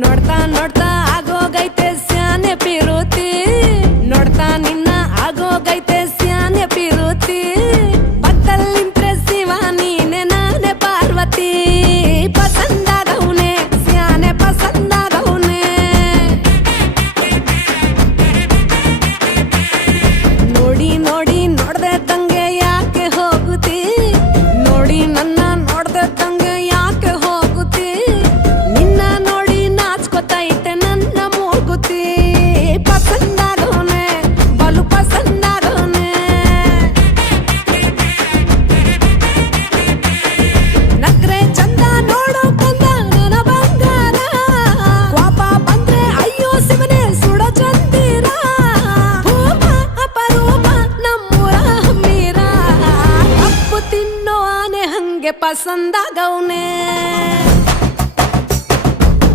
ನೋಡ್ತಾ ನೋಡ್ತಾ ಆಗೋಗೈತೆ ಸ್ಯಾನೆ ಪಿರುತಿ ನೋಡ್ತಾ ನಿನ್ನ ಆಗೋಗೈತೆ ಸ್ಯಾನೆ ಪಿರುತಿ ಪಕ್ಕದಲ್ಲಿಂತ್ರೆ ಶಿವ ನೀನೆ ನಾನೇ ಪಾರ್ವತಿ ಪಸಂದಾಗವ್ನೆ ಸ್ಯಾನೆ ಪಸಂದಾಗವ್ನೆ ನೋಡಿ ನೋಡಿ ನೋಡ್ದೆ ತಂಗೆ ಯಾಕೆ ಹೋಗುತ್ತಿ ನೋಡಿ ನನ್ನ ನೋಡ್ದೆ ತಂಗೆ ಯಾಕೆ ಹೋಗುತ್ತಿ ನಿನ್ನ ನೋಡಿ ನಾಚ್ಕೊತೈತೆ ನನ್ನ ಮೂಗುತಿ ಪಸಂದಾಗವ್ನೆ ಬಲು ಪಸಂದಾಗವ್ನೆ ನಕ್ರೆ ಚಂದ ನೋಡೋ ಕಂದ ನನ್ನ ಬಂಗಾರ ಕೋಪ ಬಂದ್ರೆ ಅಯ್ಯೋ ಶಿವನೇ ಸುಡ ಚಂದಿರ ಭೂಮ ಅಪರೂಪ ನಮ್ಮೂರ ಹಮ್ಮೀರ ಕಪ್ಪು ತಿನ್ನೋ ಆನೆ ಹಂಗೆ ಪಸಂದಾಗವ್ನೆ